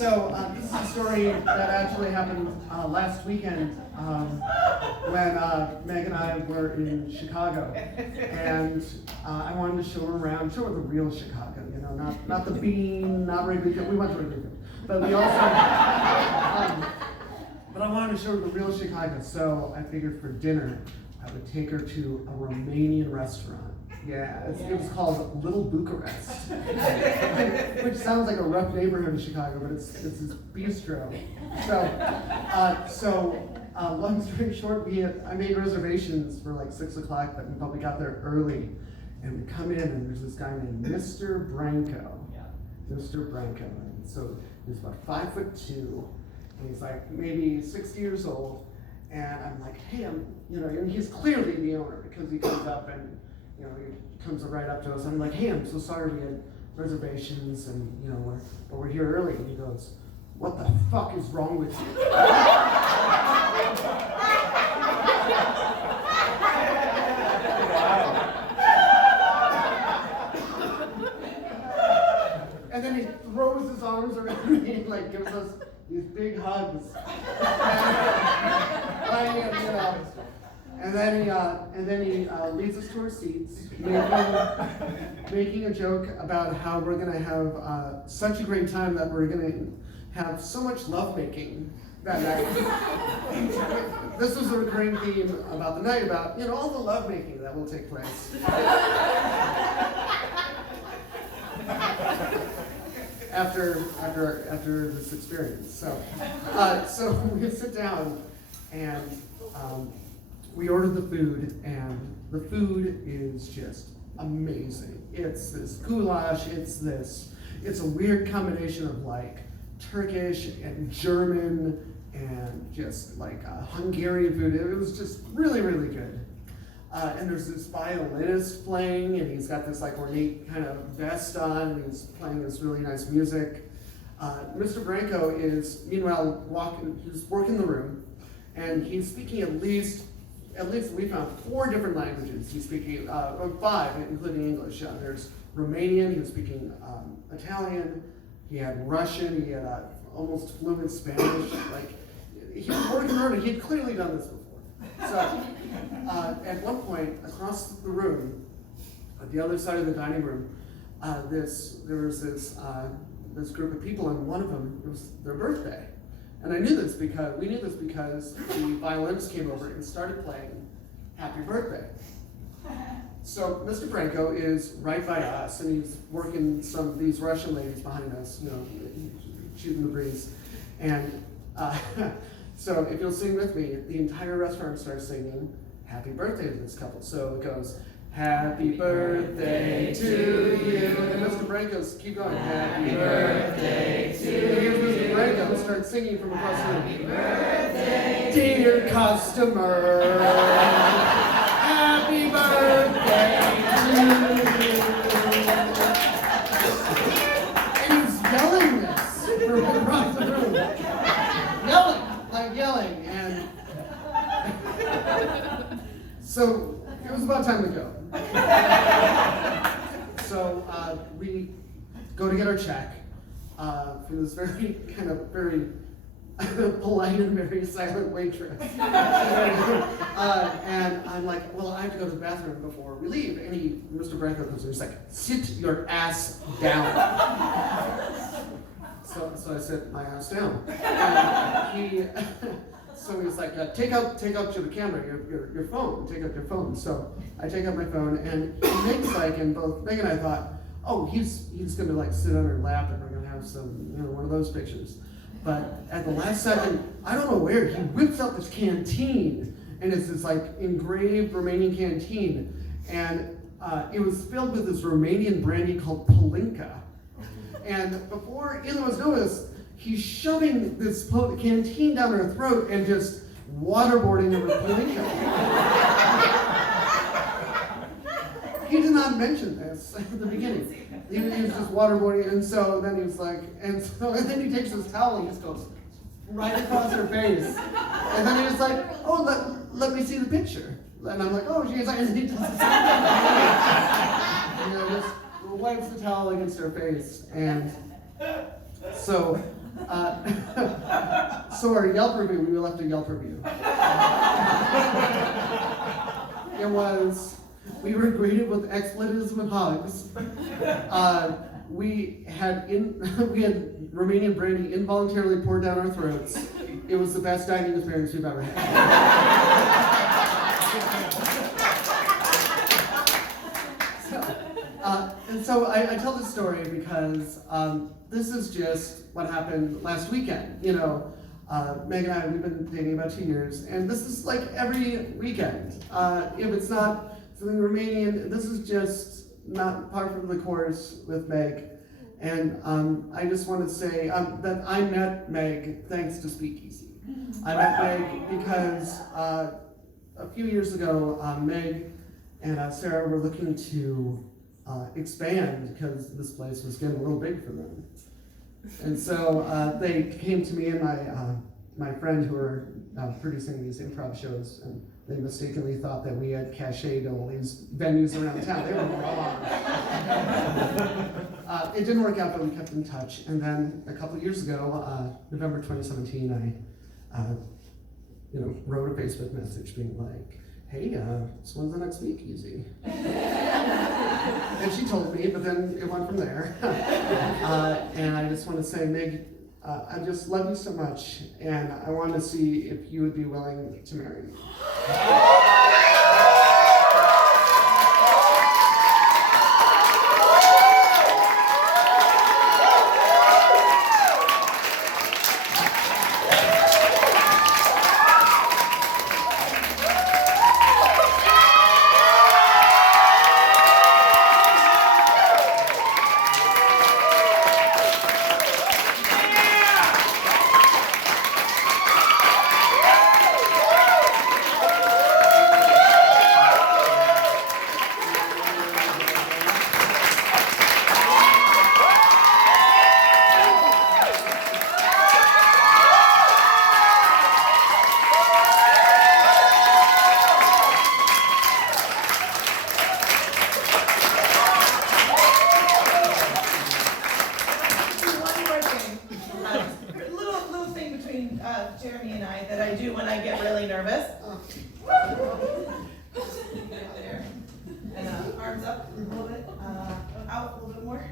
This is a story that actually happened last weekend when Meg and I were in Chicago, and I wanted to show her around, show her the real Chicago, you know, not the Bean, not Wrigley Field. We went to Wrigley Field, but we also, but I wanted to show her the real Chicago, so I figured for dinner I would take her to a Romanian restaurant. Yeah, it was called Little Bucharest, which sounds like a rough neighborhood in Chicago, but it's this bistro. Long story short, I made reservations for like 6 o'clock, but we got there early, and we come in and there's this guy named Mr. Branco. Mr. Branco, and so he's about 5'2", and he's like maybe 60 years old, and I'm like, hey, and he's clearly the owner because he comes up and. He comes right up to us. I'm like, hey, I'm so sorry we had reservations and, we're here early. And he goes, what the fuck is wrong with you? And then he throws his arms around me and like gives us these big hugs. And then he leads us to our seats, making a joke about how we're going to have such a great time that we're going to have so much lovemaking that night. This was a recurring theme about the night, about all the lovemaking that will take place. After this experience, so we sit down and. We ordered the food, and the food is just amazing. It's this goulash, it's a weird combination of like Turkish and German and just like Hungarian food. It was just really, really good. And there's this violinist playing, and he's got this like ornate kind of vest on, and he's playing this really nice music. Mr. Branco is, meanwhile, he's working the room, and he's speaking at least we found 4 different languages he's speaking, or 5, including English. There's Romanian, he was speaking Italian, he had Russian, he had almost fluent Spanish. Like, he was working hard, he had clearly done this before. So, at one point, across the room, at the other side of the dining room, there was this group of people, and one of them, it was their birthday. And we knew this because the violinist came over and started playing Happy Birthday. So Mr. Branco is right by us, and he's working some of these Russian ladies behind us, shooting the breeze. And so if you'll sing with me, the entire restaurant starts singing Happy Birthday to this couple. So it goes, Happy birthday to you. And Mr. Branco's keep going. Happy birthday to you. And here's Mr. Branco start singing from across the room. Happy birthday, dear customer. Happy birthday to you. And he's yelling this from across the room. Yelling. And so it was about time to go. So we go to get our check from this very polite and very silent waitress. And I'm like, well, I have to go to the bathroom before we leave. And Mr. Branco comes in, he's like, sit your ass down. So I sit my ass down. And so he's like, take out your camera, your phone, take out your phone. So I take out my phone, and he makes like, and both Meg and I thought, oh, he's gonna like sit on her lap, and we're gonna have some, one of those pictures. But at the last second, I don't know where, he whips out this canteen, and it's this like engraved Romanian canteen, and it was filled with this Romanian brandy called Palinka. And before either of us noticed, he's shoving this canteen down her throat and just waterboarding her with Palinka. He did not mention this at the beginning. He was just waterboarding, and so then he was like, and then he takes his towel and just goes right across her face. And then he was like, oh, let me see the picture. And I'm like, oh, she's like, and he does the same thing. Just wipes the towel against her face. And so So our Yelp review, we left a Yelp review. It was, we were greeted with expletives and hugs. We had Romanian brandy involuntarily poured down our throats. It was the best dining experience we've ever had. And so I tell this story because this is just what happened last weekend. You know, Meg and I, we've been dating about 2 years, and this is like every weekend. If it's not something Romanian, this is just not par for the course with Meg. And I just want to say that I met Meg thanks to Speakeasy. I met Meg because a few years ago, Meg and Sarah were looking to expand because this place was getting a little big for them. And so they came to me and my friend who were producing these improv shows, and they mistakenly thought that we had cachet to all these venues around town. They were wrong. It didn't work out, but we kept in touch. And then a couple years ago, November 2017, I wrote a Facebook message being like, hey, so when's the next Speakeasy? And she told me, but then it went from there. And I just want to say, Meg, I just love you so much, and I want to see if you would be willing to marry me. Jeremy and I that I do when I get really nervous. Right there. And arms up a little bit, out a little bit more.